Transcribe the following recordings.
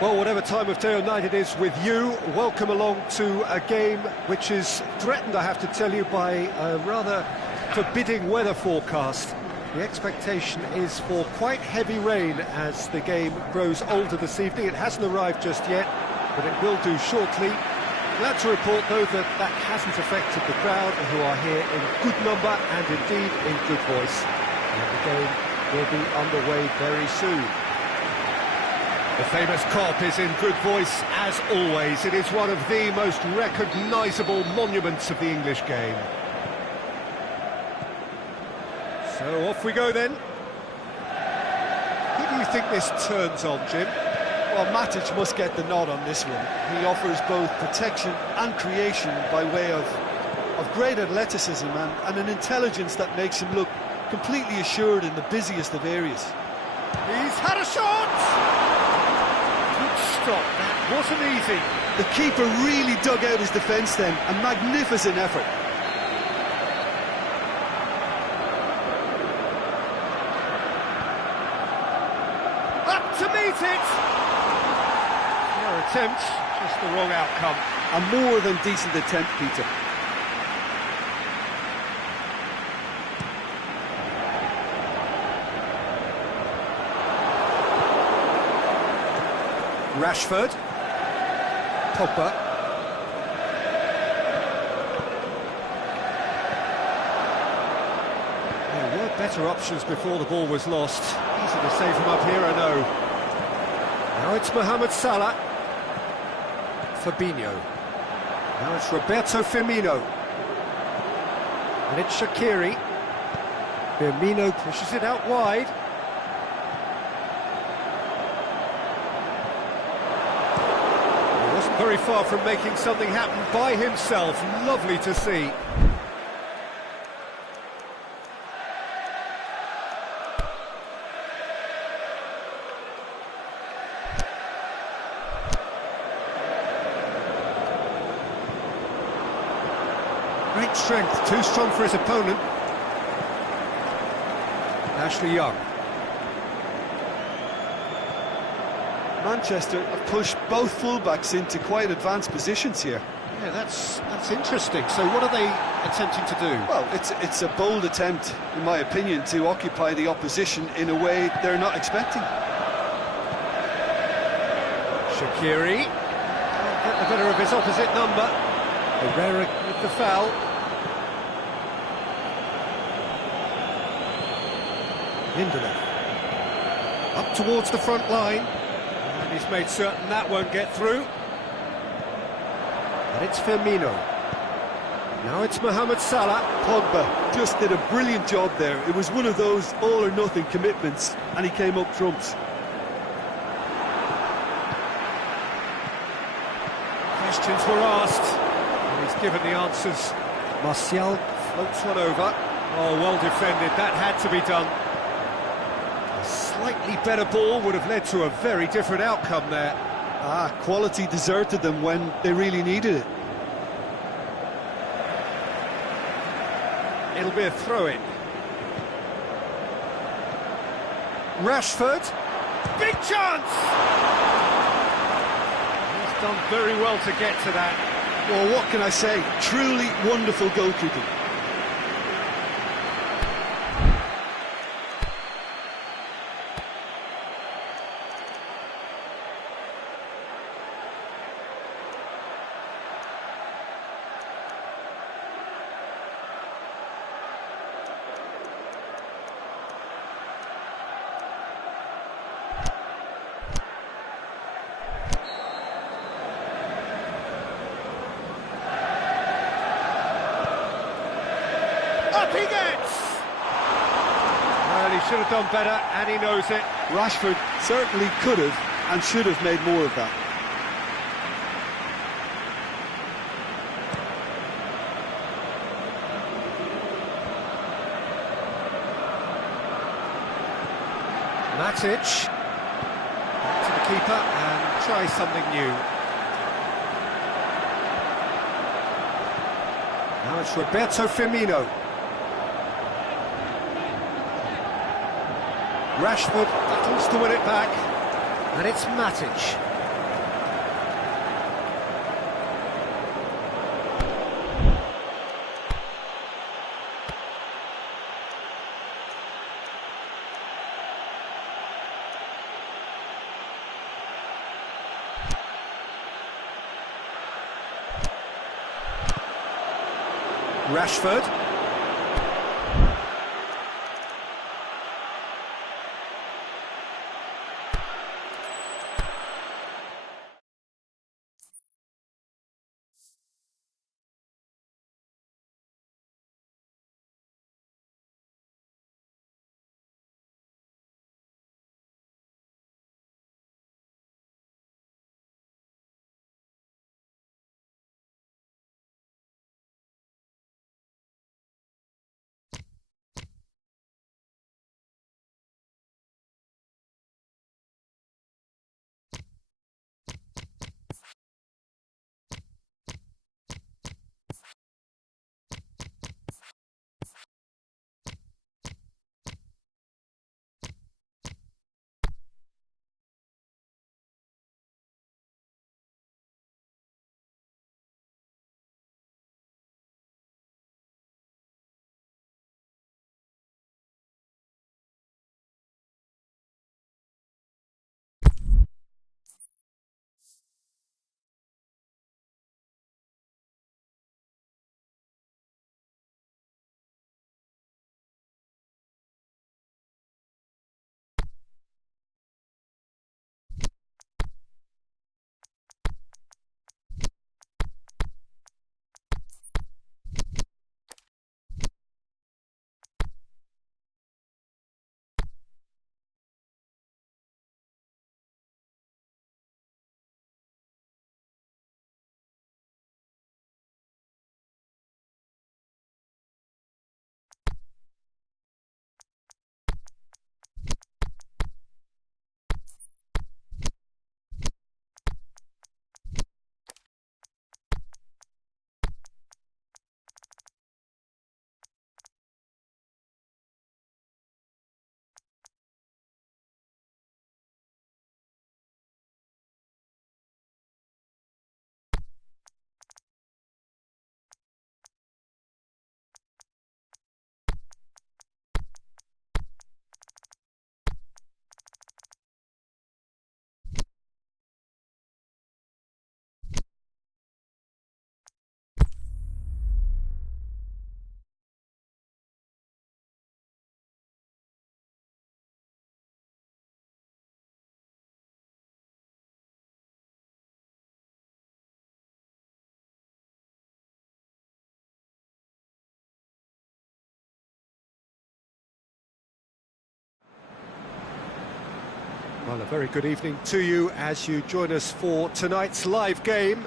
Well, whatever time of day or night it is with you, welcome along to a game which is threatened, I have to tell you, by a rather forbidding weather forecast. The expectation is for quite heavy rain as the game grows older this evening. It hasn't arrived just yet, but it will do shortly. Glad to report, though, that that hasn't affected the crowd, who are here in good number and indeed in good voice. And the game will be underway very soon. The famous Kop is in good voice, as always. It is one of the most recognisable monuments of the English game. So off we go then. Who do you think this turns on, Jim? Well, Matic must get the nod on this one. He offers both protection and creation by way of great athleticism and an intelligence that makes him look completely assured in the busiest of areas. He's had a shot! Stop. That wasn't easy. The keeper really dug out his defence then. A magnificent effort. Up to meet it! Fair attempt, just the wrong outcome. A more than decent attempt, Peter. Rashford, Pogba, there were better options before the ball was lost. Easy to save from up here, I know. Now it's Mohamed Salah, Fabinho, now it's Roberto Firmino, and it's Shaqiri. Firmino pushes it out wide. Very far from making something happen by himself. Lovely to see. Great strength, too strong for his opponent. Ashley Young. Manchester have pushed both fullbacks into quite advanced positions here. Yeah, that's interesting. So what are they attempting to do? Well, it's a bold attempt, in my opinion, to occupy the opposition in a way they're not expecting. Shaqiri can't get the better of his opposite number. Herrera with the foul. Lindelof up towards the front line, and he's made certain that won't get through. And it's Firmino. Now it's Mohamed Salah. Pogba just did a brilliant job there. It was one of those all-or-nothing commitments, and he came up trumps. Questions were asked, and he's given the answers. Martial floats one over. Oh, well defended. That had to be done. A slightly better ball would have led to a very different outcome there. Quality deserted them when they really needed it. It'll be a throw-in. Rashford. Big chance! He's done very well to get to that. Well, what can I say? Truly wonderful goalkeeping. Up he gets! Well, he should have done better, and he knows it. Rashford certainly could have and should have made more of that. Matic. Back to the keeper and try something new. Now it's Roberto Firmino. Rashford battles to win it back, and it's Matic. Rashford. Well, a very good evening to you as you join us for tonight's live game.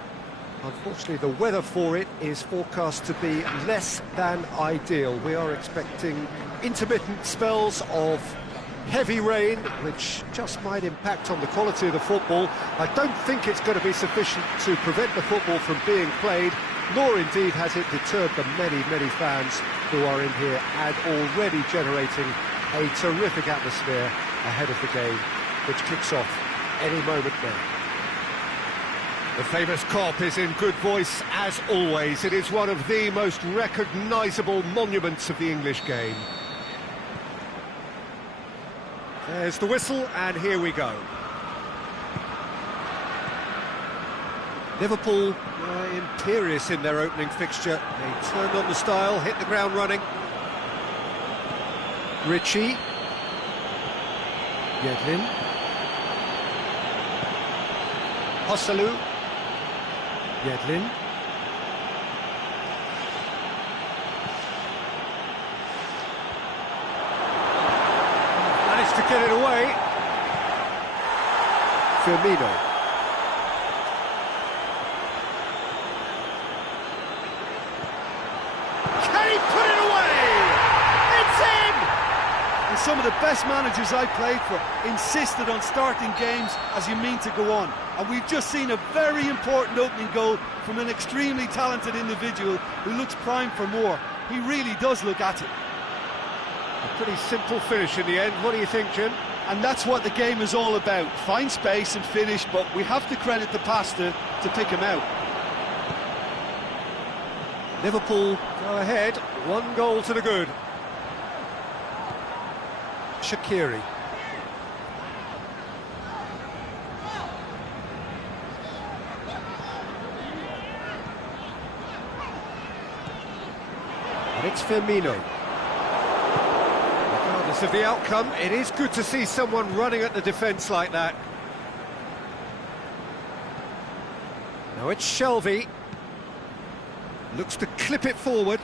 Unfortunately, the weather for it is forecast to be less than ideal. We are expecting intermittent spells of heavy rain, which just might impact on the quality of the football. I don't think it's going to be sufficient to prevent the football from being played, nor indeed has it deterred the many, many fans who are in here and already generating a terrific atmosphere ahead of the game, which kicks off any moment now. The famous Kop is in good voice as always. It is one of the most recognisable monuments of the English game. There's the whistle, and here we go. Liverpool imperious in their opening fixture. They turned on the style, hit the ground running. Ritchie. Yedlin. Joselu. Yedlin. Managed to get it away. Firmino. Some of the best managers I played for insisted on starting games as you mean to go on. And we've just seen a very important opening goal from an extremely talented individual who looks primed for more. He really does look at it. A pretty simple finish in the end. What do you think, Jim? And that's what the game is all about. Find space and finish, but we have to credit the passer to pick him out. Liverpool go ahead, 1 goal to the good. Shaqiri. And it's Firmino. Regardless of the outcome, it is good to see someone running at the defence like that. Now it's Shelvey. Looks to clip it forward.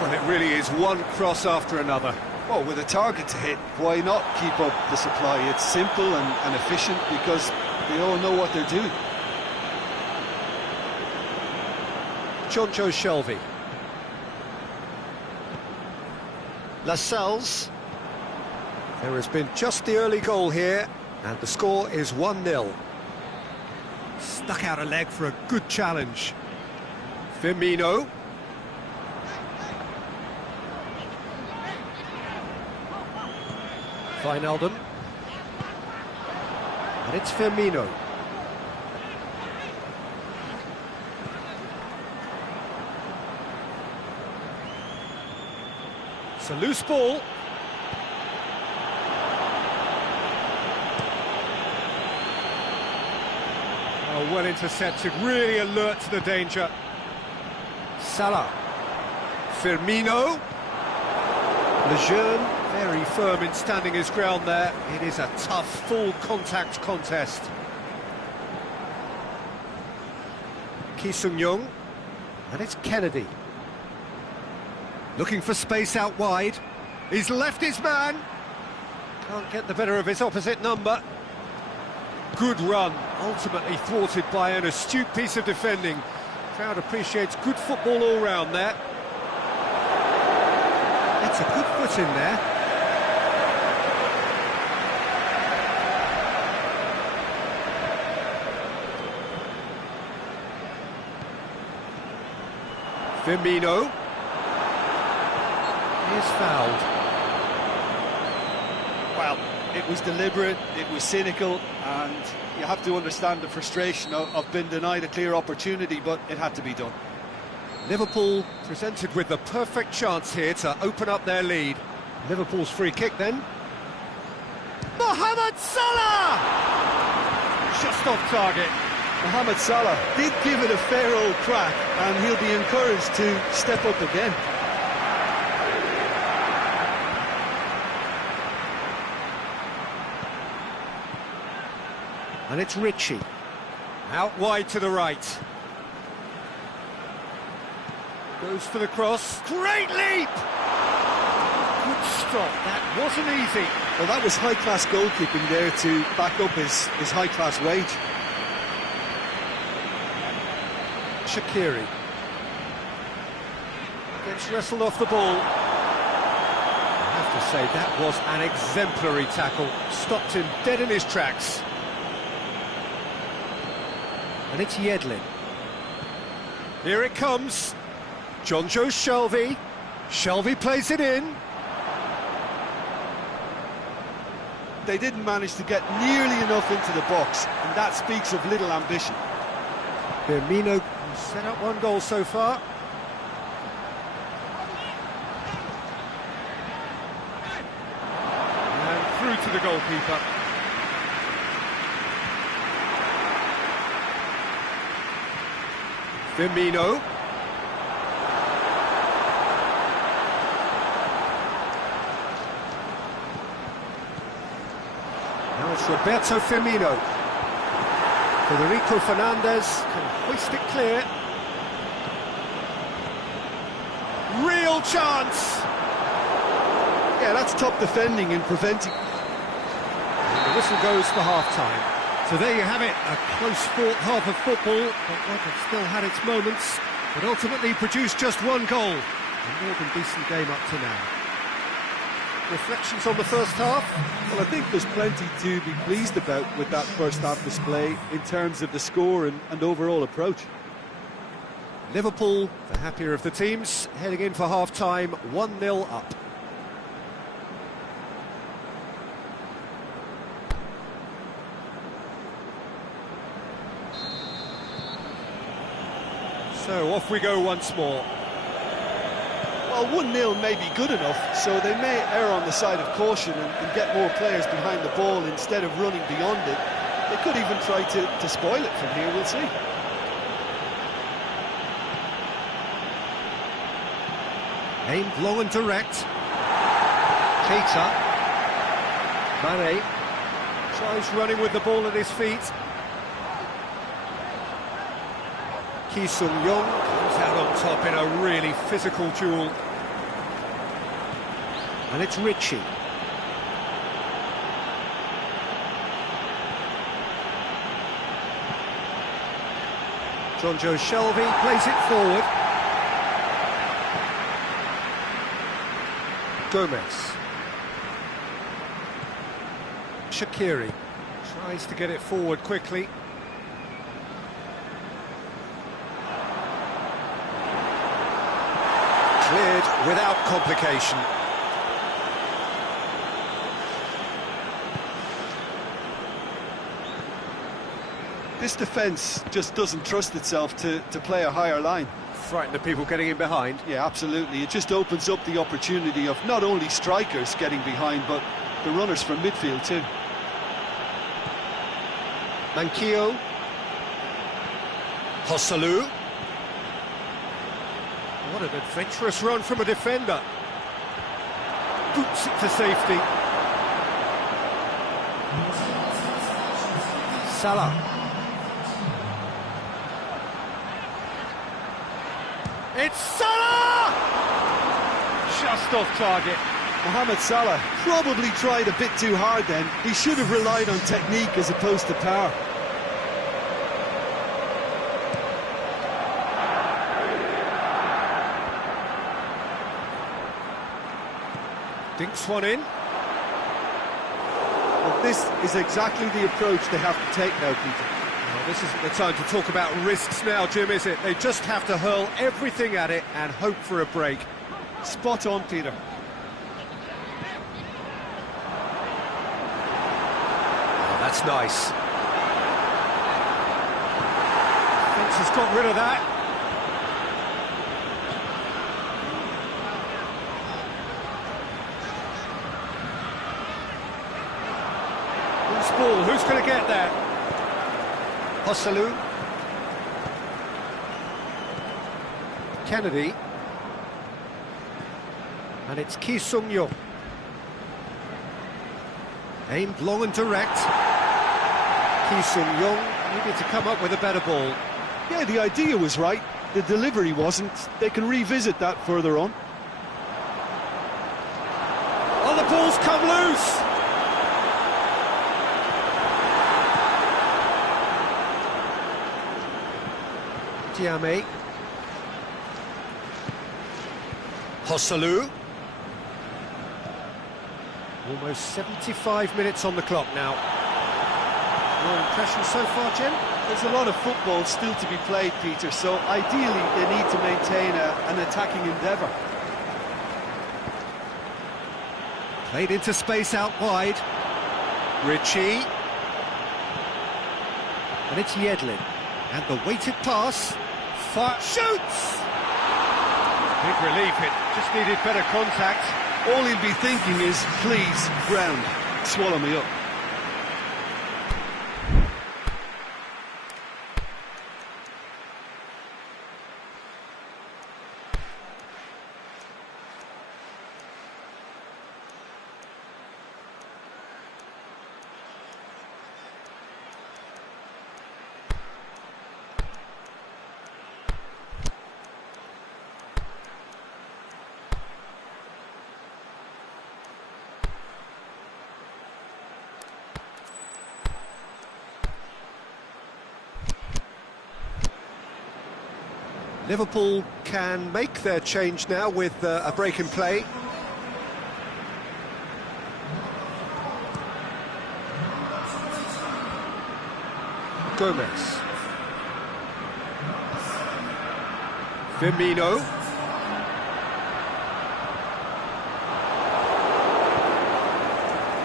Well, it really is one cross after another. Well, with a target to hit, why not keep up the supply? It's simple and efficient because they all know what they're doing. Jonjo Shelvey. Lascelles. There has been just the early goal here, and the score is 1-0. Stuck out a leg for a good challenge. Firmino. Wijnaldum. And it's Firmino. It's a loose ball. Oh, well intercepted, really alert to the danger. Salah. Firmino. Lejeune. Very firm in standing his ground there. It is a tough, full-contact contest. Ki Sung-young. And it's Kennedy. Looking for space out wide. He's left his man. Can't get the better of his opposite number. Good run, ultimately thwarted by an astute piece of defending. Crowd appreciates good football all round there. That's a good foot in there. Firmino is fouled. Well, it was deliberate, it was cynical, and you have to understand the frustration of being denied a clear opportunity, but it had to be done. Liverpool presented with the perfect chance here to open up their lead. Liverpool's free kick then. Mohamed Salah! Just off target. Mohamed Salah did give it a fair old crack, and he'll be encouraged to step up again. And it's Ritchie. Out wide to the right. Goes for the cross. Great leap! Good stop. That wasn't easy. Well, that was high-class goalkeeping there to back up his high-class wage. Shaqiri gets wrestled off the ball. I have to say, that was an exemplary tackle. Stopped him dead in his tracks. And it's Yedlin. Here it comes. Jonjo Shelvey. Shelvey plays it in. They didn't manage to get nearly enough into the box, and that speaks of little ambition. Firmino set up one goal so far. And through to the goalkeeper. Firmino. Now it's Roberto Firmino. Federico Fernandez can hoist it clear. Real chance! Yeah, that's top defending and preventing. And the whistle goes for half-time. So there you have it, a close-fought half of football, but one that still had its moments, but ultimately produced just one goal. A more than decent game up to now. Reflections on the first half? Well, I think there's plenty to be pleased about with that first half display in terms of the score and overall approach. Liverpool, the happier of the teams, heading in for half-time, 1-0 up. So off we go once more. Well, 1-0 may be good enough, so they may err on the side of caution and get more players behind the ball instead of running beyond it. They could even try to spoil it from here, we'll see. Aimed long and direct. Keita. Mane tries running with the ball at his feet. Ki Sung-young comes out on top in a really physical duel. And it's Ritchie. Jonjo Shelvey plays it forward. Gomez. Shaqiri tries to get it forward quickly. Cleared without complication. This defence just doesn't trust itself to play a higher line. Frightened of people getting in behind. Yeah, absolutely. It just opens up the opportunity of not only strikers getting behind, but the runners from midfield too. Manquillo. Joselu. What an adventurous run from a defender. Boots it to safety. Salah. It's Salah! Just off target. Mohamed Salah probably tried a bit too hard then. He should have relied on technique as opposed to power. Dinks one in. Well, this is exactly the approach they have to take now, Peter. Well, this isn't the time to talk about risks now, Jim, is it? They just have to hurl everything at it and hope for a break. Spot on, Peter. Oh, that's nice. Fence has got rid of that. Who's ball? Who's going to get that? Joselu. Kennedy. And it's Ki Sung-young. Aimed long and direct. Ki Sung-young needed to come up with a better ball. Yeah, the idea was right. The delivery wasn't. They can revisit that further on. Oh, the ball's come loose! Diame. Joselu. Almost 75 minutes on the clock now. Your impression so far, Jim? There's a lot of football still to be played, Peter, so ideally they need to maintain an attacking endeavour. Played into space out wide. Ritchie. And it's Yedlin. And the weighted pass. Shoots! Big relief, it just needed better contact. All he'll be thinking is, please, ground, swallow me up. Liverpool can make their change now with a break in play. Gomez. Firmino.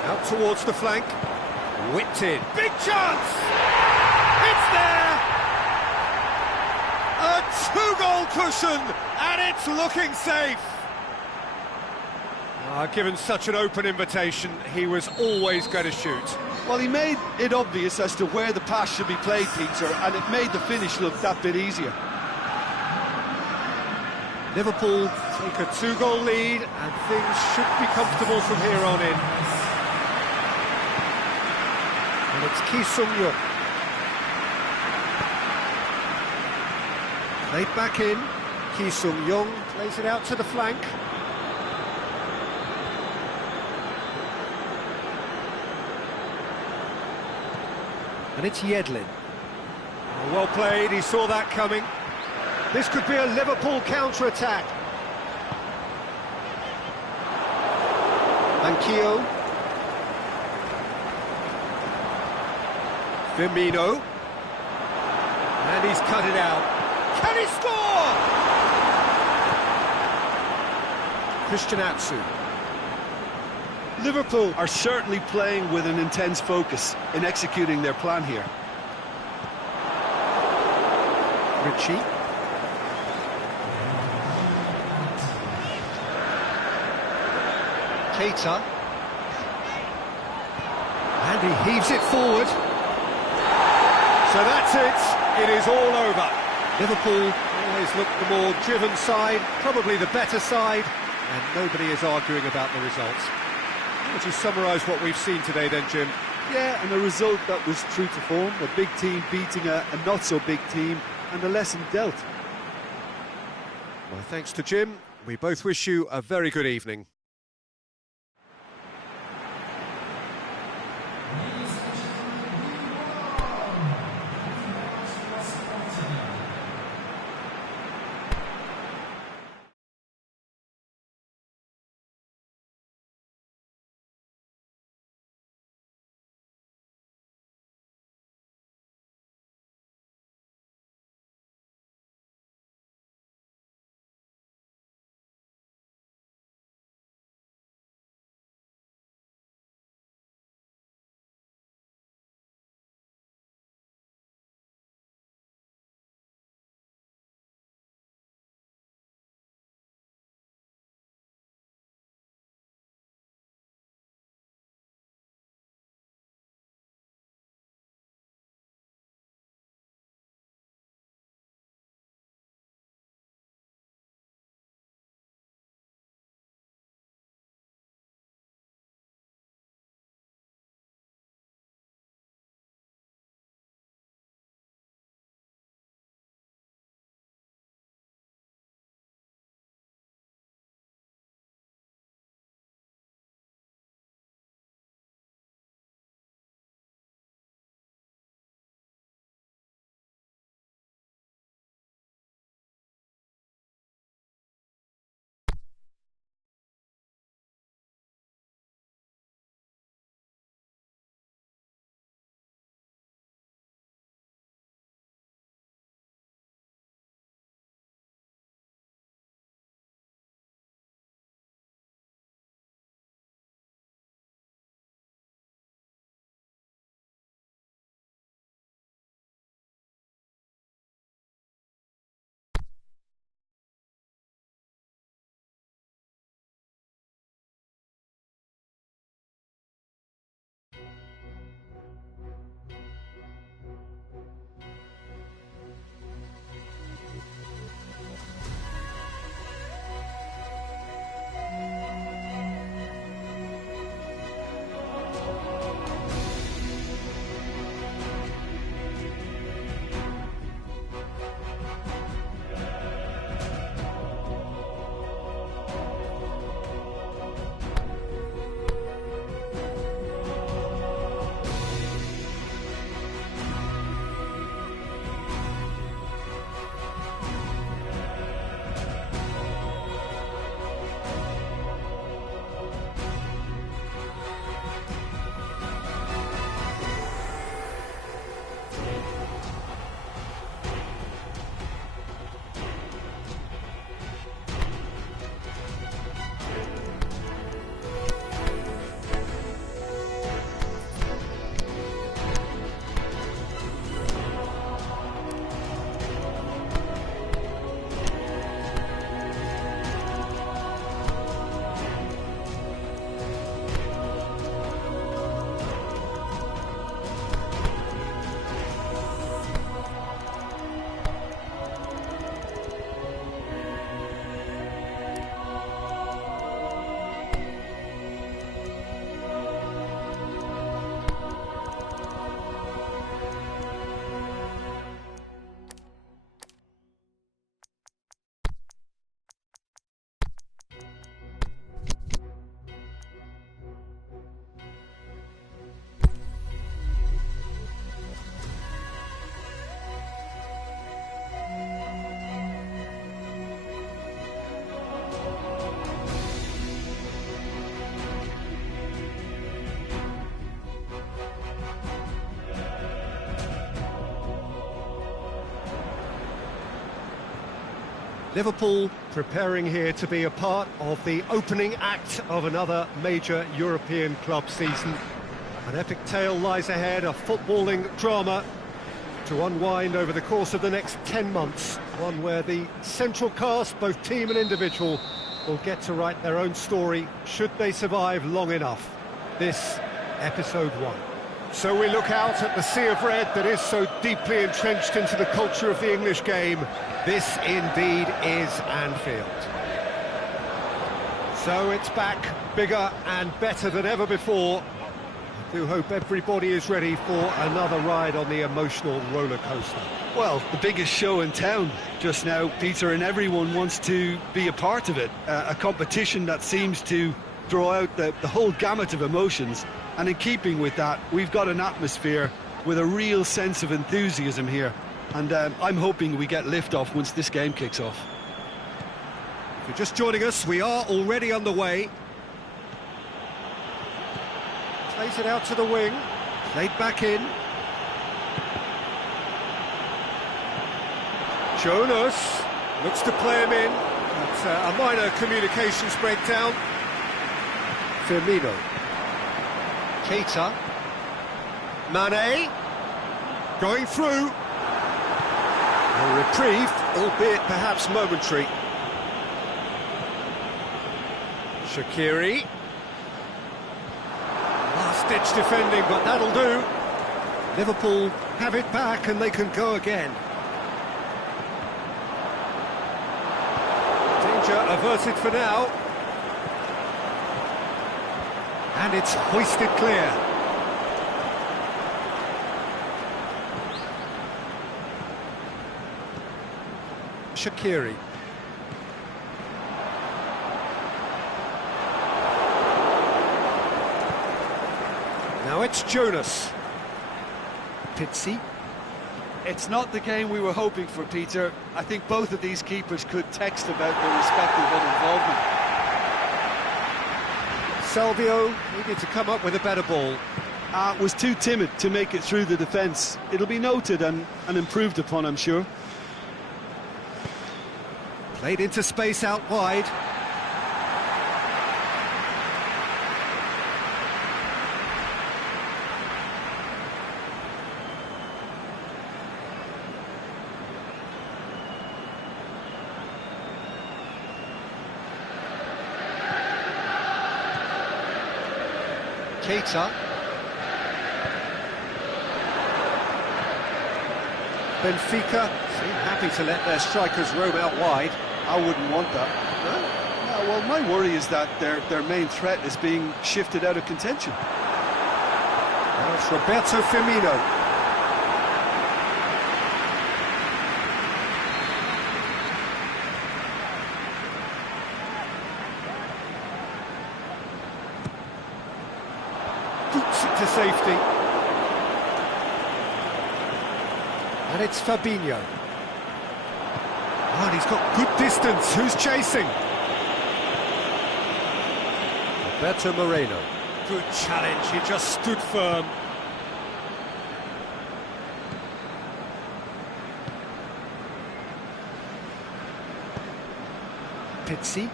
Out towards the flank. Whipped in. Big chance! It's there! A two-goal cushion, and it's looking safe. Given such an open invitation, he was always going to shoot. Well, he made it obvious as to where the pass should be played, Peter, and it made the finish look that bit easier. Liverpool take a two-goal lead, and things should be comfortable from here on in. And it's Ki Sung-yueng. Played back in. Ki Sung-yueng plays it out to the flank. And it's Yedlin. Well played, he saw that coming. This could be a Liverpool counter-attack. Manquillo. Firmino. And he's cut it out. Can he score? Christian Atsu. Liverpool are certainly playing with an intense focus in executing their plan here. Ritchie. Keita. And he heaves it forward. So that's it. It is all over. Liverpool always look the more driven side, probably the better side, and nobody is arguing about the results. Would you summarise what we've seen today then, Jim? Yeah, and a result that was true to form, a big team beating a not-so-big team, and a lesson dealt. My thanks to Jim. We both wish you a very good evening. Liverpool preparing here to be a part of the opening act of another major European club season. An epic tale lies ahead, a footballing drama to unwind over the course of the next 10 months. One where the central cast, both team and individual, will get to write their own story, should they survive long enough. This, episode 1. So we look out at the sea of red that is so deeply entrenched into the culture of the English game. This indeed is Anfield. So it's back, bigger and better than ever before. I do hope everybody is ready for another ride on the emotional roller coaster. Well, the biggest show in town just now, Peter, and everyone wants to be a part of it. A competition that seems to draw out the whole gamut of emotions. And in keeping with that, we've got an atmosphere with a real sense of enthusiasm here. And I'm hoping we get lift-off once this game kicks off. If you're just joining us, we are already underway. Plays it out to the wing, played back in. Jonas looks to play him in. It's a minor communications breakdown. Firmino. Keita. Mane. Going through. A reprieve, albeit perhaps momentary. Shaqiri. Last-ditch defending, but that'll do. Liverpool have it back and they can go again. Danger averted for now. And it's hoisted clear. Shaqiri. Now it's Jonas. Pizzi. It's not the game we were hoping for, Peter. I think both of these keepers could text about their respective involvement. Salvio needed to come up with a better ball. Was too timid to make it through the defence. It'll be noted and improved upon, I'm sure. Played into space out wide. Keita. Benfica seem happy to let their strikers roam out wide. I wouldn't want that. No, well, my worry is that their main threat is being shifted out of contention. Now it's Roberto Firmino. Boots it to safety. And it's Fabinho. And he's got good distance. Who's chasing? Roberto Moreno. Good challenge. He just stood firm. Pizzi.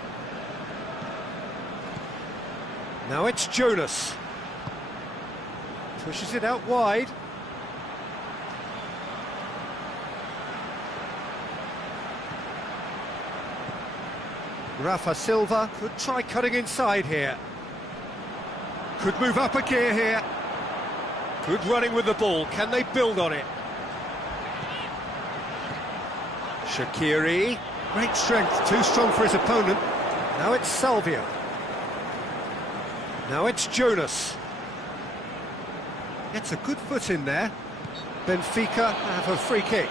Now it's Jonas. Pushes it out wide. Rafa Silva could try cutting inside here. Could move up a gear here. Good running with the ball. Can they build on it? Shaqiri. Great strength. Too strong for his opponent. Now it's Salvio. Now it's Jonas. Gets a good foot in there. Benfica have a free kick.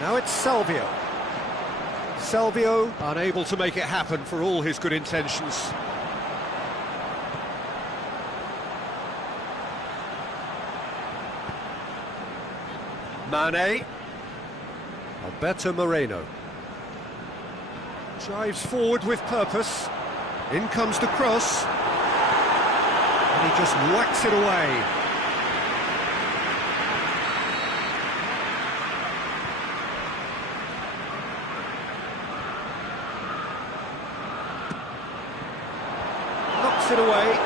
Now it's Salvio. Salvio unable to make it happen for all his good intentions. Mane. Alberto Moreno. Drives forward with purpose. In comes the cross. And he just whacks it away. Knocks it away.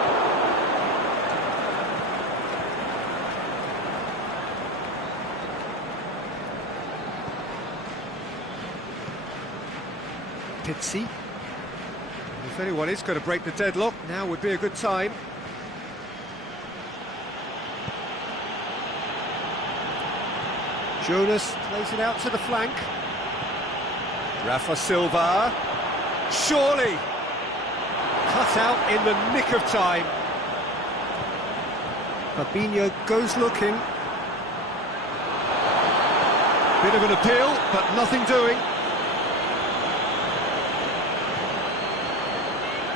Pizzi. If anyone is going to break the deadlock, now would be a good time. Jonas plays it out to the flank. Rafa Silva. Surely! Cut out in the nick of time. Fabinho goes looking. Bit of an appeal, but nothing doing.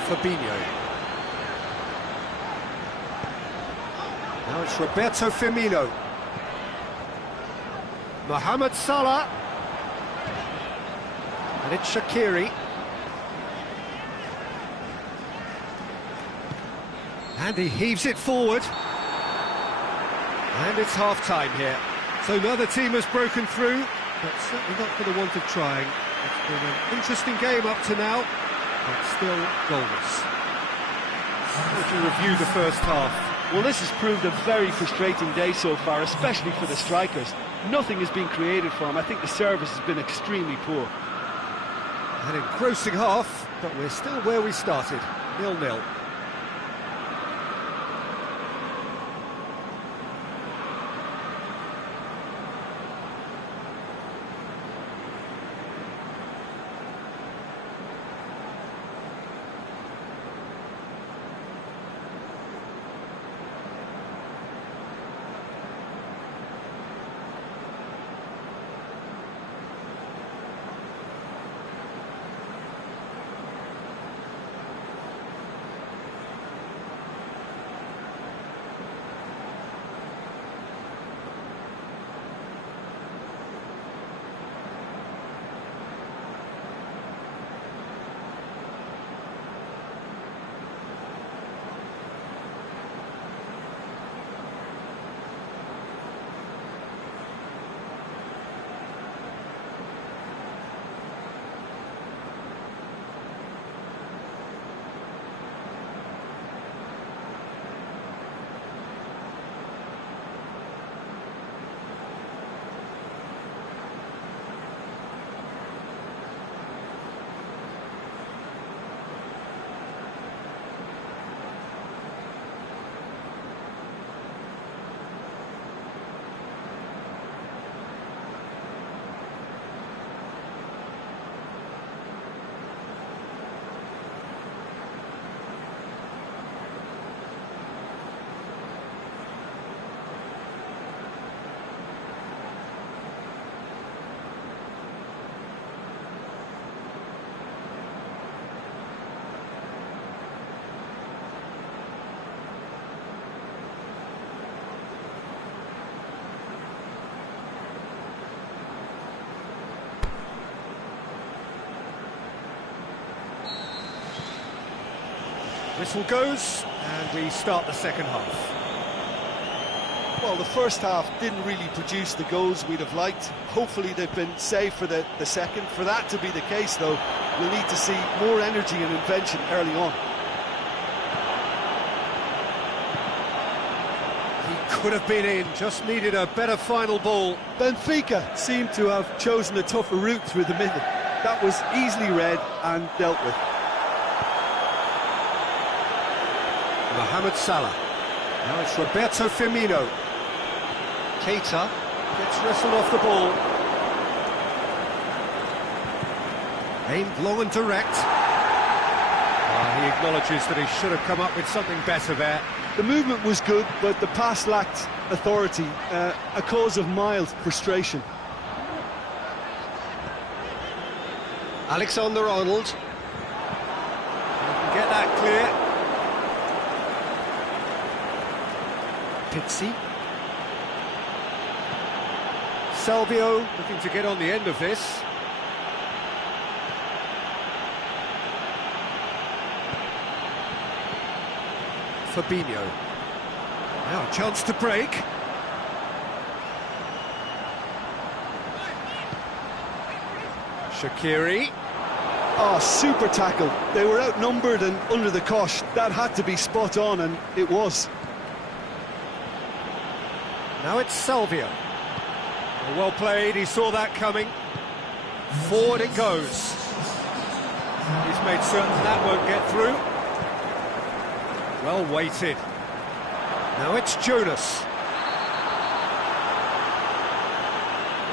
Fabinho. Now it's Roberto Firmino. Mohamed Salah. And it's Shaqiri. And he heaves it forward. And it's half-time here. So neither team has broken through, but certainly not for the want of trying. It's been an interesting game up to now. But still goalless. How would you review the first half? Well, this has proved a very frustrating day so far, especially for the strikers. Nothing has been created for them. I think the service has been extremely poor. An engrossing half, but we're still where we started, 0-0. Whistle goes, and we start the second half. Well, the first half didn't really produce the goals we'd have liked. Hopefully they've been saved for the second. For that to be the case, though, we'll need to see more energy and invention early on. He could have been in, just needed a better final ball. Benfica seemed to have chosen a tougher route through the middle. That was easily read and dealt with. Mohamed Salah. Now it's Roberto Firmino. Keita gets wrestled off the ball. Aimed long and direct. He acknowledges that he should have come up with something better there. The movement was good, but the pass lacked authority, a cause of mild frustration. Alexander-Arnold. Get that clear. Pizzi. Salvio looking to get on the end of this. Fabinho. Now a chance to break. Shaqiri. Oh, super tackle. They were outnumbered and under the cosh. That had to be spot on, and it was. Now it's Salvio. Well played, he saw that coming. Forward it goes. He's made certain that won't get through. Well weighted. Now it's Jonas.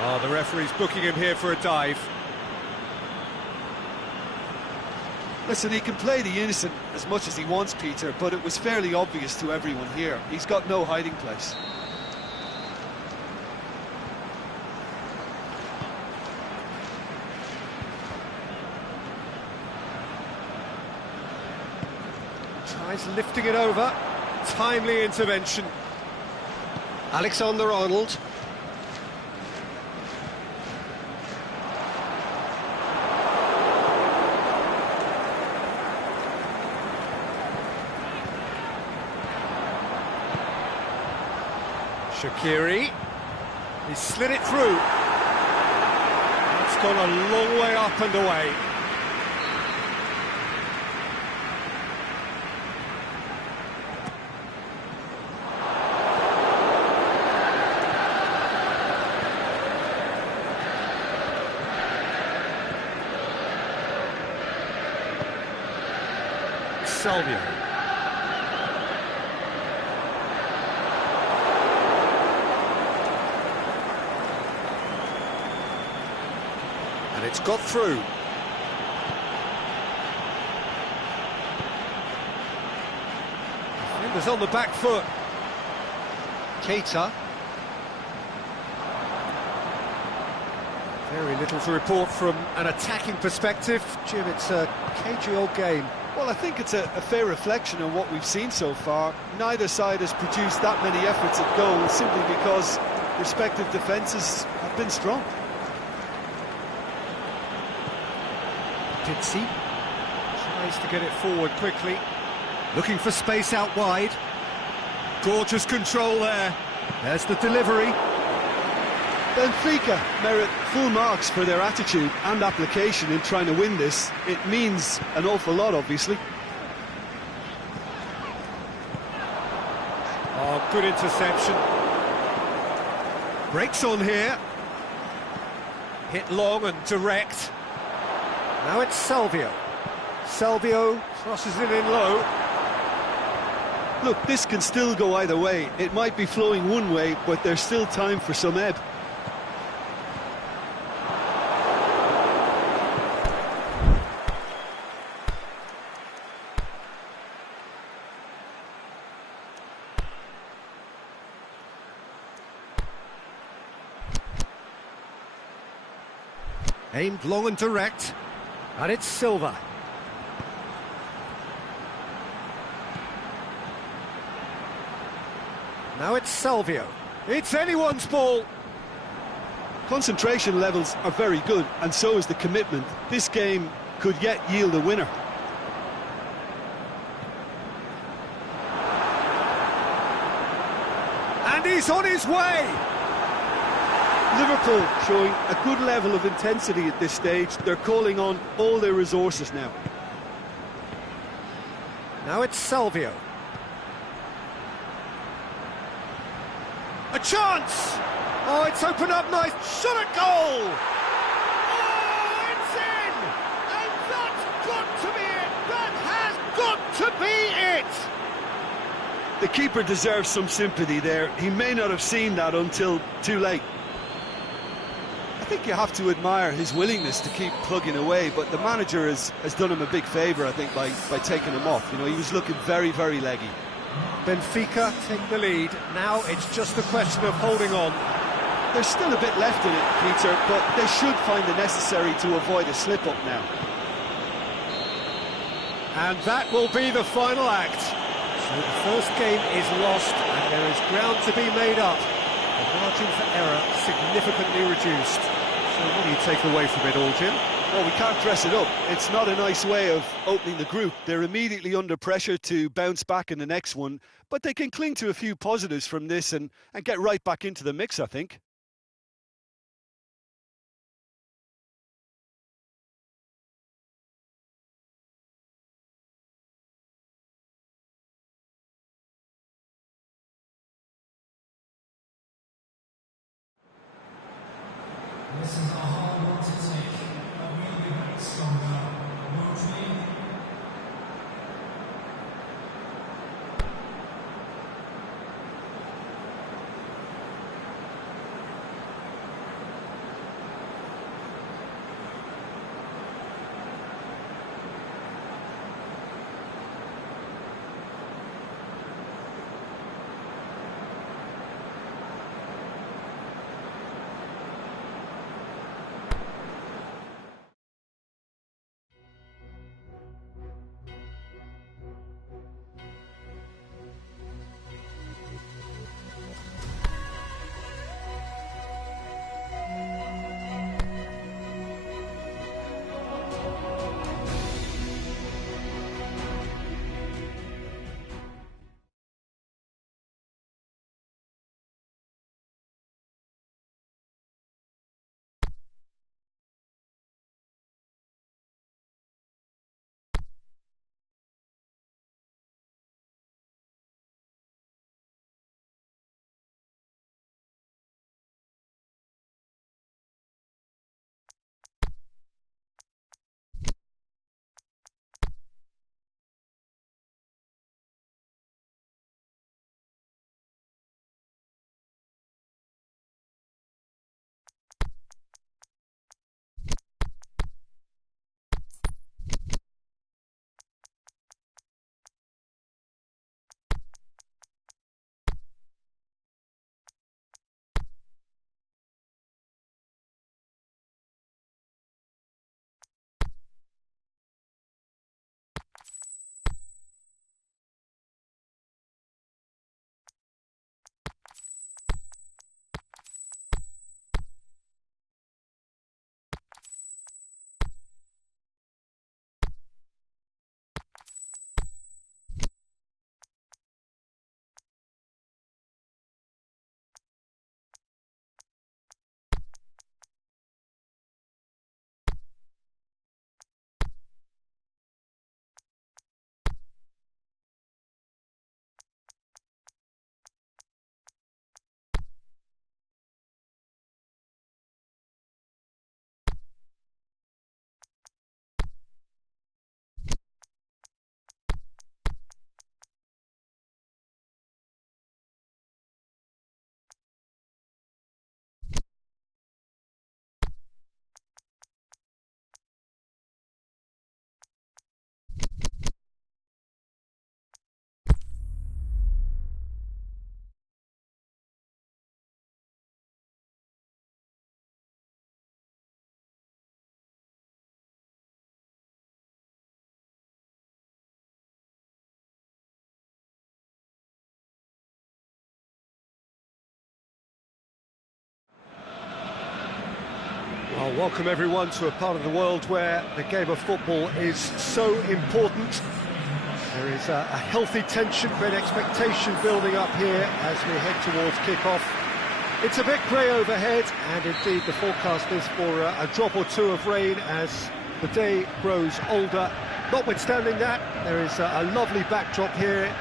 Oh, the referee's booking him here for a dive. Listen, he can play the innocent as much as he wants, Peter, but it was fairly obvious to everyone here. He's got no hiding place. Tries lifting it over. Timely intervention. Alexander-Arnold. Shaqiri. He slid it through. It's gone a long way up and away. Salvio. And it's got through. Defenders on the back foot. Keita. Very little to report from an attacking perspective. Jim, it's a cagey old game. Well, I think it's a fair reflection of what we've seen so far. Neither side has produced that many efforts at goal simply because respective defences have been strong. Pizzi tries to get it forward quickly. Looking for space out wide. Gorgeous control there. There's the delivery. Benfica merit full marks for their attitude and application in trying to win this. It means an awful lot, obviously. Oh, good interception. Breaks on here. Hit long and direct. Now it's Salvio. Salvio crosses it in low. Look, this can still go either way. It might be flowing one way, but there's still time for some ebb. Aimed long and direct, and it's Silva. Now it's Salvio. It's anyone's ball. Concentration levels are very good, and so is the commitment. This game could yet yield a winner. And he's on his way. Liverpool showing a good level of intensity at this stage. They're calling on all their resources now. Now it's Salvio. A chance! Oh, it's opened up nice. Shot at goal! Oh, it's in! And that's got to be it! That has got to be it! The keeper deserves some sympathy there. He may not have seen that until too late. I think you have to admire his willingness to keep plugging away, but the manager has done him a big favour, I think, by taking him off. You know, he was looking very, very leggy. Benfica take the lead. Now it's just a question of holding on. There's still a bit left in it, Peter, but they should find the necessary to avoid a slip-up now. And that will be the final act. So the first game is lost, and there is ground to be made up. margin for error significantly reduced. So what do you take away from it all, Jim? Well, we can't dress it up. It's not a nice way of opening the group. They're immediately under pressure to bounce back in the next one, but they can cling to a few positives from this and get right back into the mix, I think. This is a hard one to take, but we'll be back stronger, won't we? Well, welcome everyone to a part of the world where the game of football is so important. There is a healthy tension, great expectation building up here as we head towards kick-off. It's a bit grey overhead, and indeed the forecast is for a drop or two of rain as the day grows older. Notwithstanding that, there is a lovely backdrop here.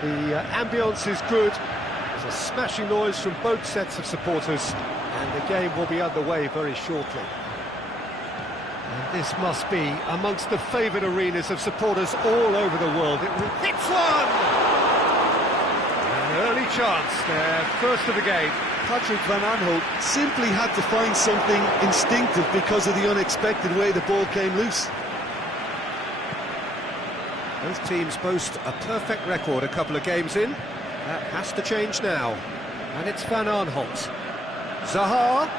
The ambience is good. There's a smashing noise from both sets of supporters, and the game will be underway very shortly. And this must be amongst the favoured arenas of supporters all over the world. It hits one! An early chance there, first of the game. Patrick Van Aanholt simply had to find something instinctive because of the unexpected way the ball came loose. Both teams boast a perfect record a couple of games in. That has to change now. And it's Van Aanholt. Zaha.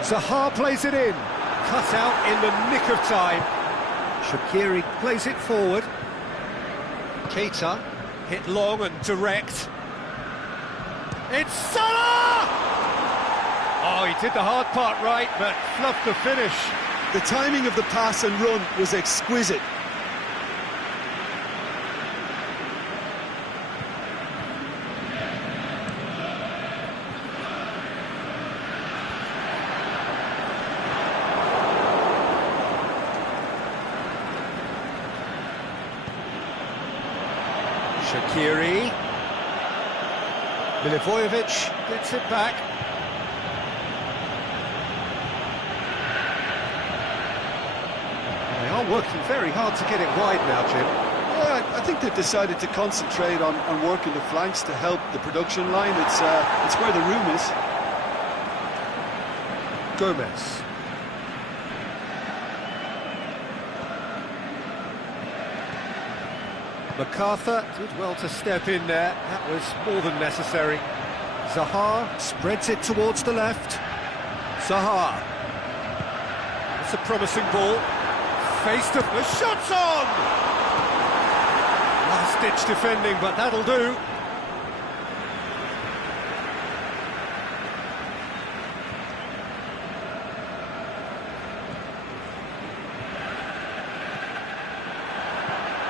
Zaha plays it in. Cut out in the nick of time. Shaqiri plays it forward. Keita. Hit long and direct. It's Salah! Oh, he did the hard part right, but fluffed the finish. The timing of the pass and run was exquisite. Shaqiri. Milivojevic gets it back. They are working very hard to get it wide now, Jim. Yeah, I think they've decided to concentrate on working the flanks to help the production line. It's where the room is. Gomez. MacArthur did well to step in there. That was more than necessary. Zaha spreads it towards the left. Zaha. It's a promising ball. Face to... The shot's on! Last-ditch defending, but that'll do.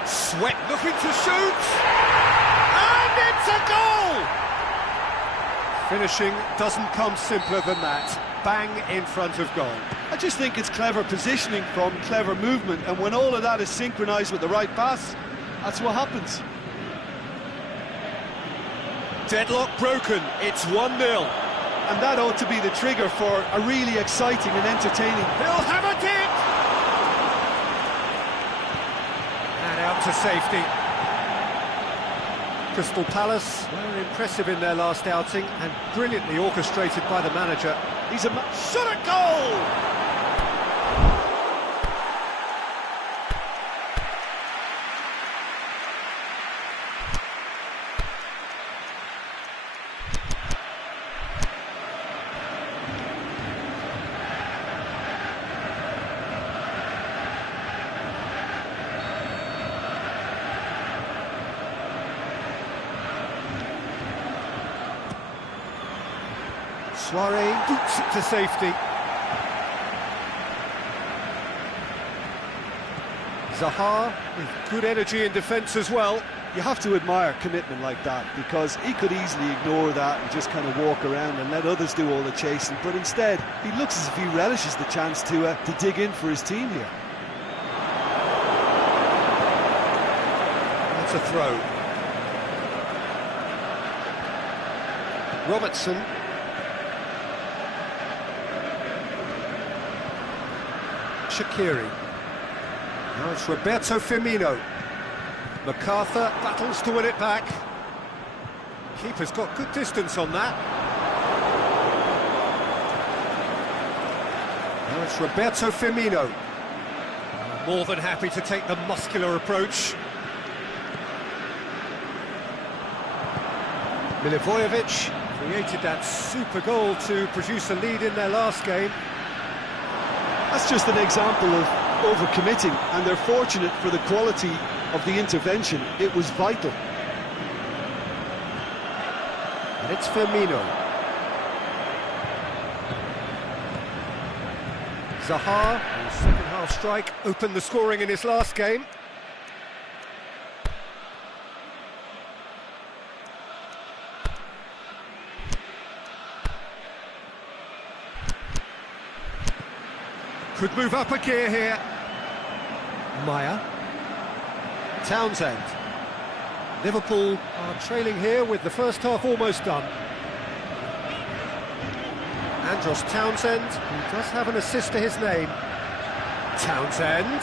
Sweat looking to shoot, and it's a goal! Finishing doesn't come simpler than that. Bang in front of goal. I just think it's clever positioning from clever movement, and when all of that is synchronised with the right pass, that's what happens. Deadlock broken, it's 1-0. And that ought to be the trigger for a really exciting and entertaining... He'll have it in! Out to safety. Crystal Palace were impressive in their last outing and brilliantly orchestrated by the manager. He's a shot at goal! Suarez boots it to safety. Zaha with good energy in defence as well. You have to admire commitment like that, because he could easily ignore that and just kind of walk around and let others do all the chasing, but instead he looks as if he relishes the chance to dig in for his team here. That's a throw. Robertson. Shaqiri. Now it's Roberto Firmino. MacArthur battles to win it back. Keeper's got good distance on that. Now it's Roberto Firmino. More than happy to take the muscular approach. Milivojevic created that super goal to produce a lead in their last game. That's just an example of overcommitting, and they're fortunate for the quality of the intervention. It was vital. And it's Firmino. Zaha, his second-half strike, opened the scoring in his last game. Could move up a gear here. Maya. Townsend. Liverpool are trailing here with the first half almost done. Andros Townsend, who does have an assist to his name. Townsend.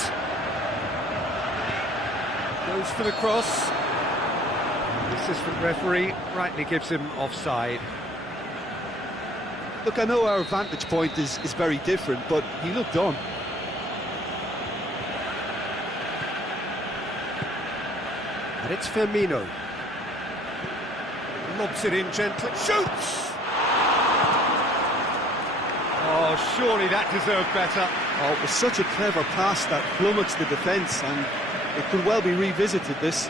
Goes for the cross. The assistant referee rightly gives him offside. Look, I know our vantage point is very different, but he looked on. And it's Firmino. Lobs it in gently. Shoots! Oh, surely that deserved better. Oh, it was such a clever pass that flummoxed the defence, and it could well be revisited, this.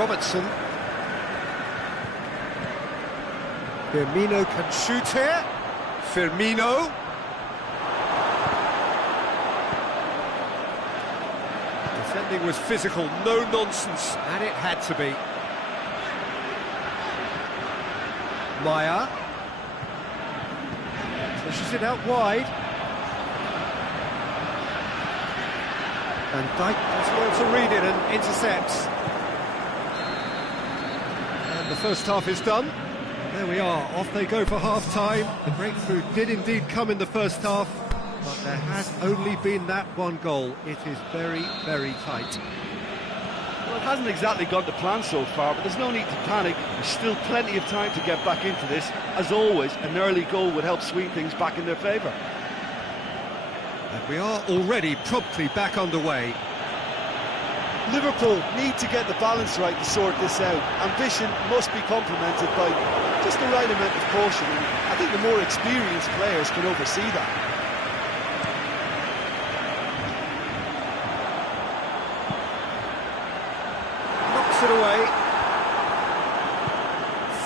Robertson. Firmino can shoot here. Firmino. Defending was physical, no nonsense, and it had to be. Maya. Pushes it out wide. And Dijk does well to read it and intercepts. And the first half is done. There we are, off they go for half-time. The breakthrough did indeed come in the first half, but there has only been that one goal. It is very, very tight. Well, it hasn't exactly gone to plan so far, but there's no need to panic. There's still plenty of time to get back into this. As always, an early goal would help swing things back in their favour. And we are already promptly back underway. Liverpool need to get the balance right to sort this out. Ambition must be complemented by just the right amount of caution, and I think the more experienced players can oversee that. Knocks it away.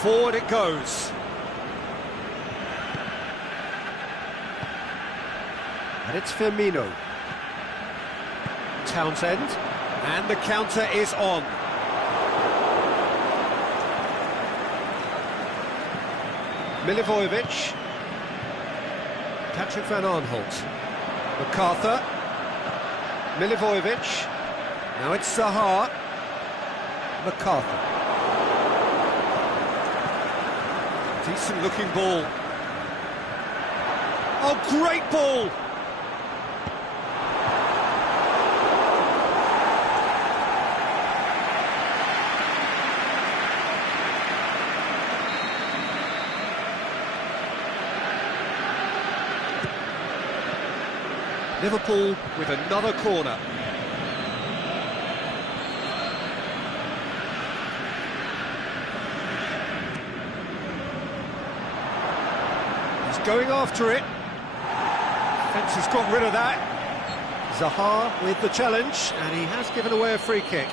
Forward it goes. And it's Firmino. Townsend. And the counter is on. Milivojevic. Patrick van Aanholt. MacArthur. Milivojevic. Now it's Zaha. MacArthur. Decent looking ball. Oh, great ball! Liverpool with another corner. He's going after it. Fence has got rid of that. Zaha with the challenge, and he has given away a free kick.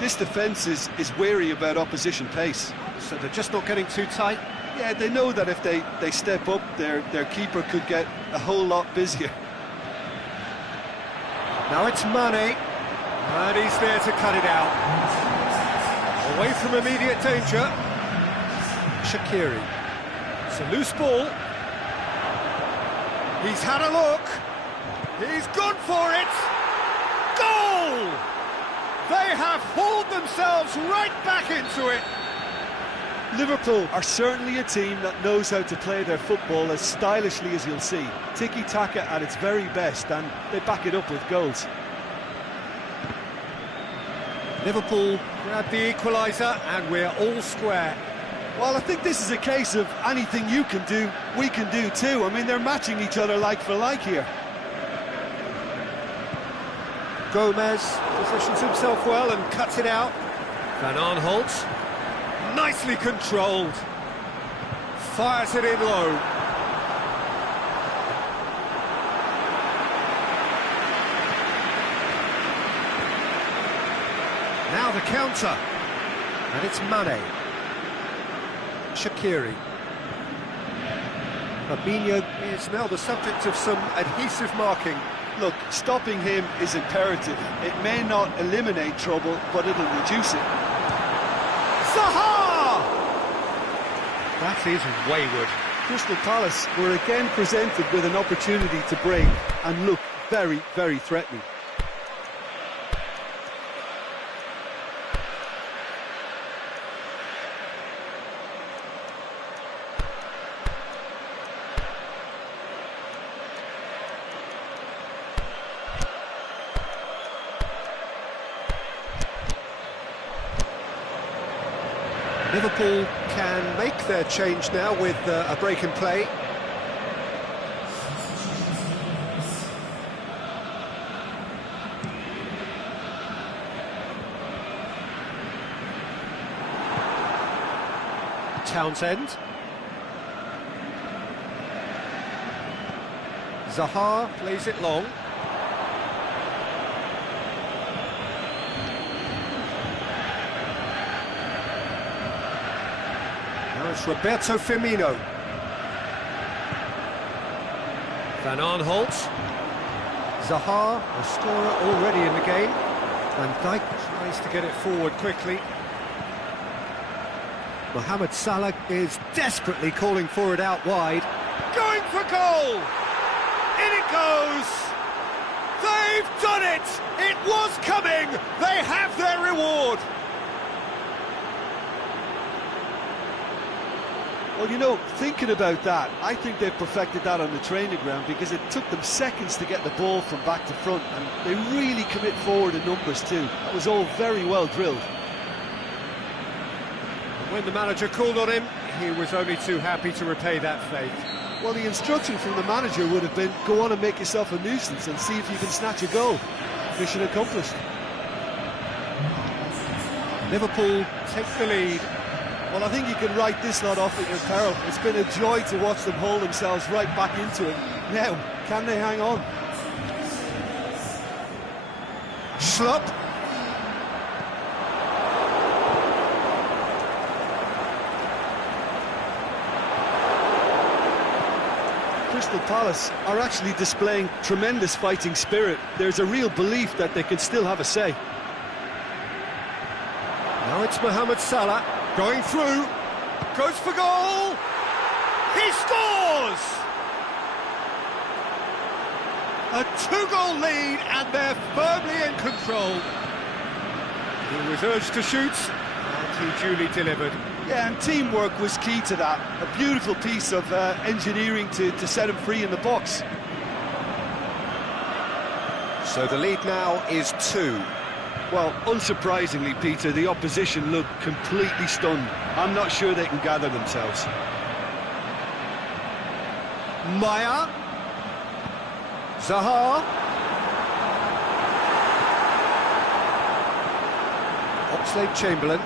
This defence is wary about opposition pace. So they're just not getting too tight. Yeah, they know that if they step up, their keeper could get a whole lot busier. Now it's Mane, and he's there to cut it out. Away from immediate danger. Shaqiri. It's a loose ball. He's had a look. He's gone for it. Goal! They have hauled themselves right back into it. Liverpool are certainly a team that knows how to play their football as stylishly as you'll see. Tiki-taka at its very best, and they back it up with goals. Liverpool grab the equaliser, and we're all square. Well, I think this is a case of anything you can do, we can do too. I mean, they're matching each other like for like here. Gomez positions himself well and cuts it out. Van Aanholt, nicely controlled, fires it in low. Now the counter, and it's Mane. Shaqiri. Fabinho is now the subject of some adhesive marking. Look, stopping him is imperative. It may not eliminate trouble, but it'll reduce it. Zaha! That is wayward. Crystal Palace were again presented with an opportunity to break and look very, very threatening. Liverpool can make their change now with a break in play. Townsend. Zaha plays it long. Now it's Roberto Firmino. Van Aanholt. Zaha, a scorer already in the game. Van Dijk tries to get it forward quickly. Mohamed Salah is desperately calling for it out wide. Going for goal! In it goes! They've done it! It was coming! They have their reward! Well, you know, thinking about that, I think they've perfected that on the training ground because it took them seconds to get the ball from back to front, and they really commit forward in numbers too. That was all very well drilled. When the manager called on him, he was only too happy to repay that faith. Well, the instruction from the manager would have been, go on and make yourself a nuisance and see if you can snatch a goal. Mission accomplished. Liverpool take the lead. Well, I think you can write this lot off at your peril. It's been a joy to watch them hold themselves right back into it. Now, can they hang on? Schlupp. Crystal Palace are actually displaying tremendous fighting spirit. There's a real belief that they can still have a say. Now it's Mohamed Salah going through, goes for goal, he scores! A two-goal lead and they're firmly in control. He was urged to shoot and he duly delivered. Yeah, and teamwork was key to that. A beautiful piece of engineering to set him free in the box. So the lead now is 2. Well, unsurprisingly, Peter, the opposition look completely stunned. I'm not sure they can gather themselves. Maya. Zaha. Oxlade-Chamberlain,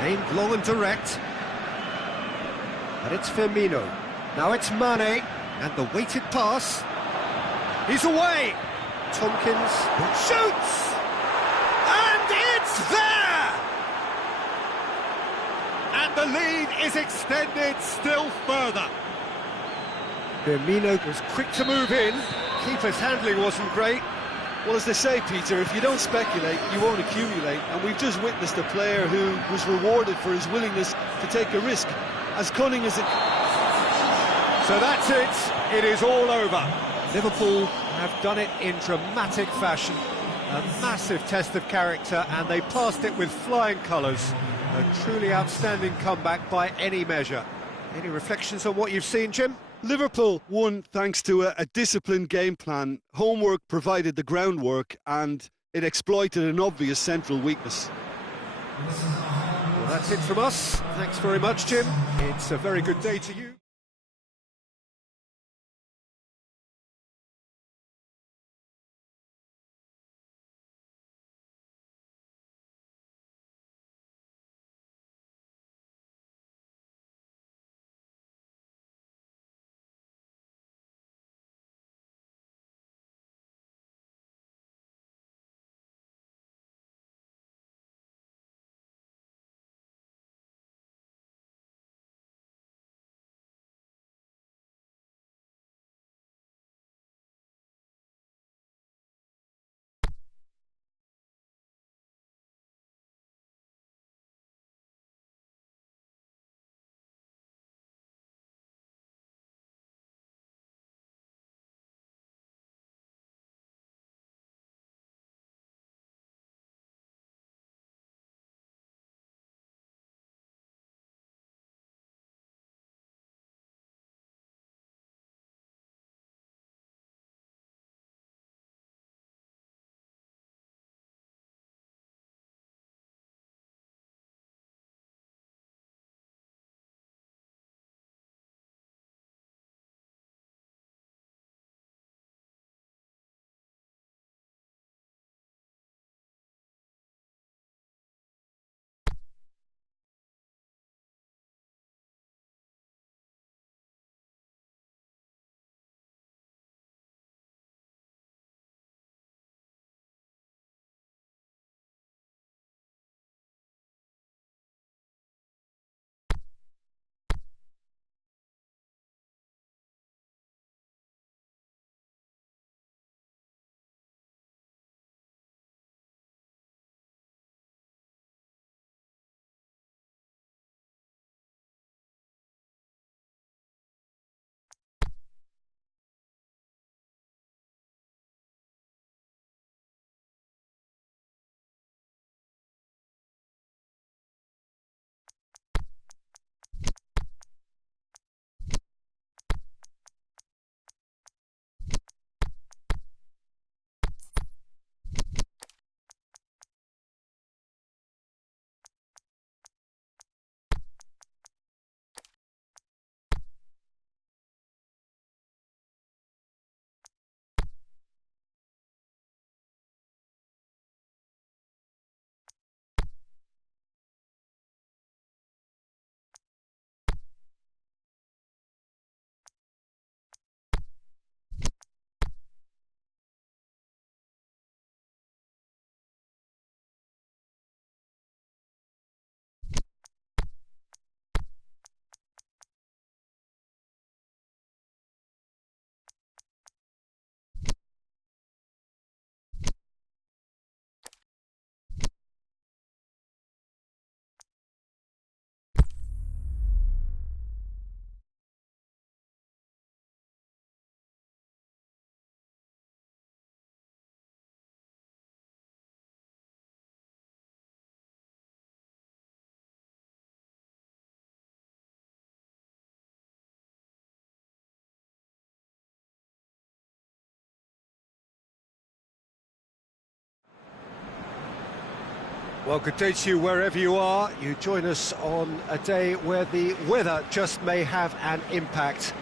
aimed long and direct. And it's Firmino. Now it's Mane, and the weighted pass. He's away! Tompkins shoots! And it's there! And the lead is extended still further. Firmino was quick to move in. Keeper's handling wasn't great. Well, as they say, Peter, if you don't speculate, you won't accumulate. And we've just witnessed a player who was rewarded for his willingness to take a risk. As cunning as it... So that's it. It is all over. Liverpool have done it in dramatic fashion. A massive test of character, and they passed it with flying colours. A truly outstanding comeback by any measure. Any reflections on what you've seen, Jim? Liverpool won thanks to a disciplined game plan. Homework provided the groundwork, and it exploited an obvious central weakness. Well, that's it from us. Thanks very much, Jim. It's a very good day to you. Well, good day to you wherever you are. You join us on a day where the weather just may have an impact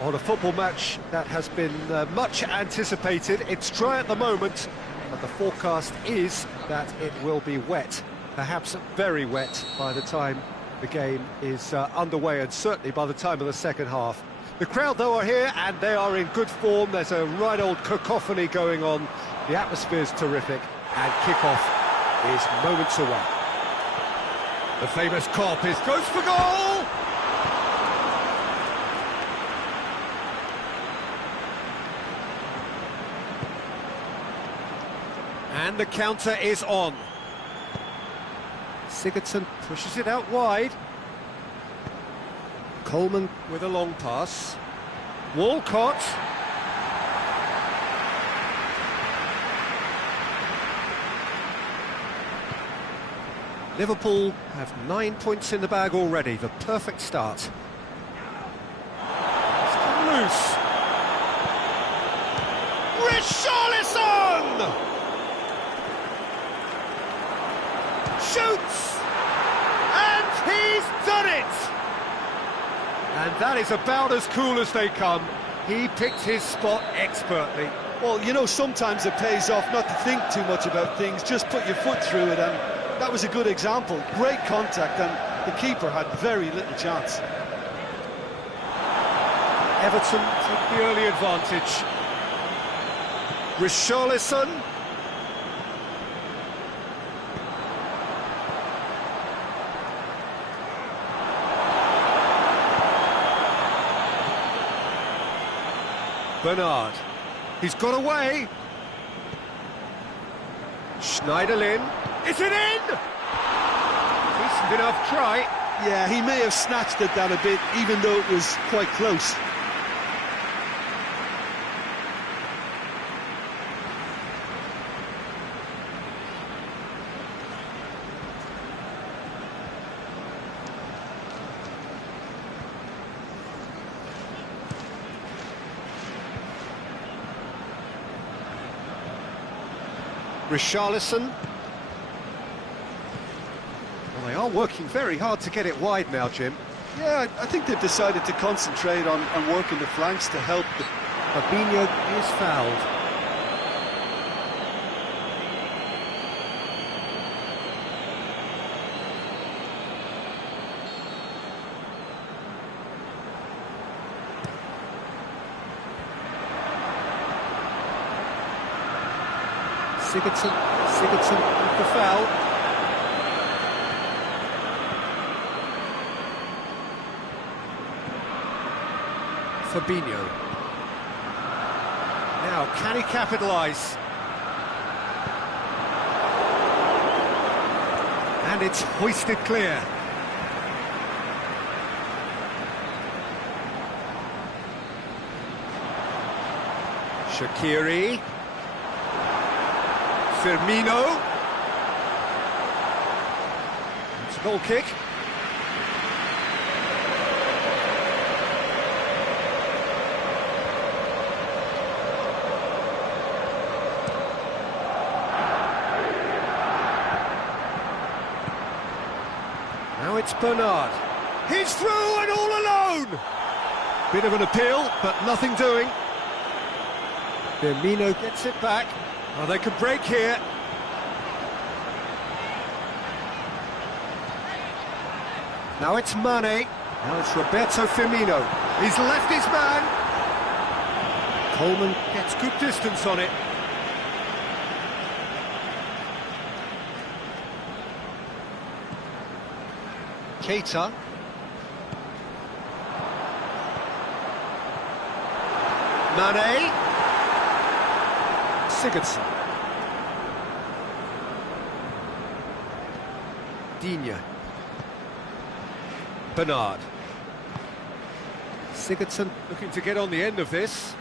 on a football match that has been much anticipated. It's dry at the moment, but the forecast is that it will be wet, perhaps very wet by the time the game is underway, and certainly by the time of the second half. The crowd, though, are here, and they are in good form. There's a right old cacophony going on. The atmosphere's terrific, and kick-off is moments away. The famous Kop goes for goal! And the counter is on. Sigurdsson pushes it out wide. Coleman with a long pass. Walcott. Liverpool have 9 points in the bag already, the perfect start. It's come loose. Richarlison! Shoots! And he's done it! And that is about as cool as they come. He picked his spot expertly. Well, you know, sometimes it pays off not to think too much about things, just put your foot through it, and that was a good example. Great contact, and the keeper had very little chance. Everton took the early advantage. Richarlison. Bernard. He's got away. Schneiderlin. Is it in? Decent enough try. Yeah, he may have snatched it down a bit, even though it was quite close. Richarlison. Well, they are working very hard to get it wide now, Jim. Yeah, I think they've decided to concentrate on working the flanks to help the... Fabinho is fouled. Sigurdsson with the foul. Fabinho. Now, can he capitalise? And it's hoisted clear. Shaqiri. Firmino. It's a goal kick. Now it's Bernard. He's through and all alone! Bit of an appeal, but nothing doing. Firmino gets it back. Oh, they could break here. Now it's Mane. Now it's Roberto Firmino. He's left his man. Coleman gets good distance on it. Keita. Mane. Sigurdsson. Digne. Bernard. Sigurdsson looking to get on the end of this.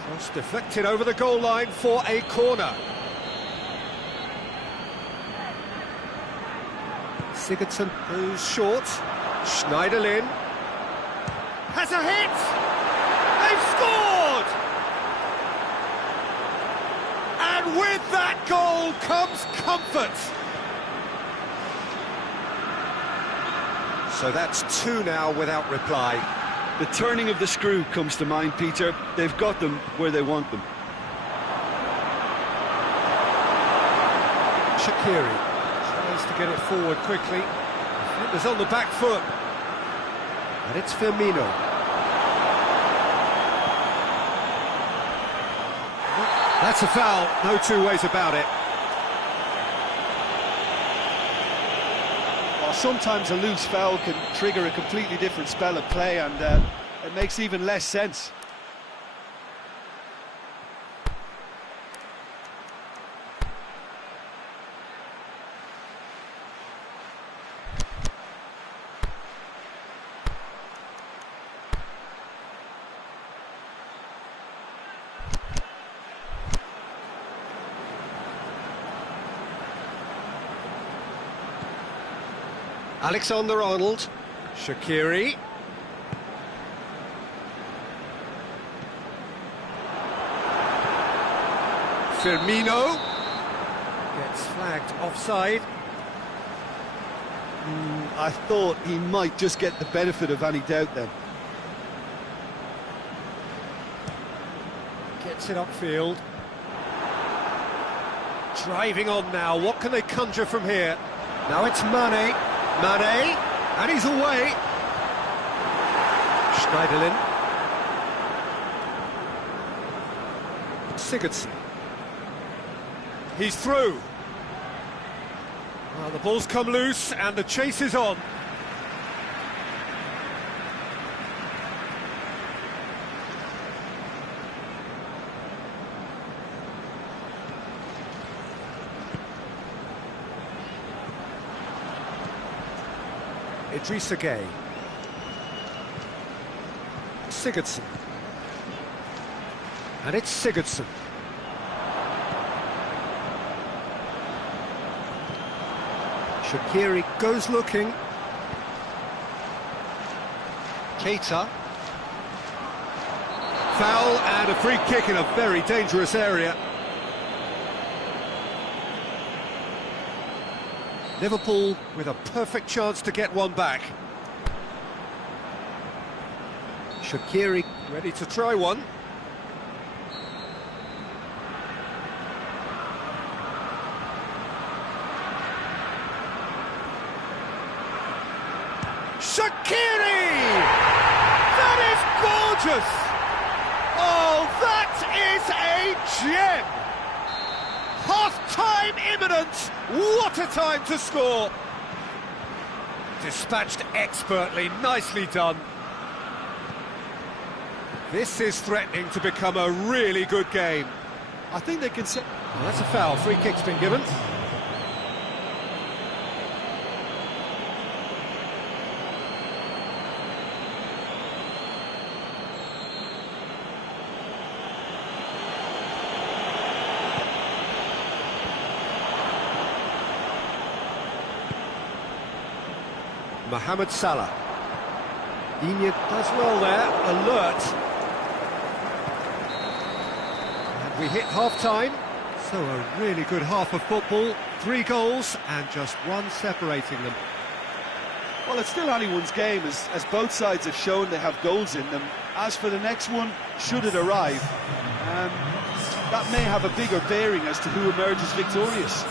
Cross deflected over the goal line for a corner. Sigurdsson goes short. Schneiderlin has a hit! They've scored! comes comfort. So that's two now without reply. The turning of the screw comes to mind, Peter. They've got them where they want them. Shaqiri tries to get it forward quickly. It's on the back foot. And it's Firmino. That's a foul, no two ways about it. Well, sometimes a loose foul can trigger a completely different spell of play, and it makes even less sense. Alexander-Arnold, Shaqiri. Firmino gets flagged offside. I thought he might just get the benefit of any doubt then. Gets it upfield. Driving on now, what can they conjure from here? Now it's Mane, and he's away. Schneiderlin. Sigurdsson. He's through. Well, the ball's come loose and the chase is on. Idrissa Gueye. Sigurdsson. And it's Sigurdsson. Shaqiri goes looking. Keita. Foul and a free kick in a very dangerous area. Liverpool with a perfect chance to get one back. Shaqiri ready to try one. Shaqiri! That is gorgeous! Oh, that is a gem! Half-time imminent! What a time to score! Dispatched expertly, nicely done. This is threatening to become a really good game. I think they can say... Well, that's a foul, free kick's been given. Mohamed Salah. Digne does well there, alert. And we hit half-time, so a really good half of football. 3 goals and just one separating them. Well, it's still anyone's game, as both sides have shown they have goals in them. As for the next one, should it arrive, that may have a bigger bearing as to who emerges victorious.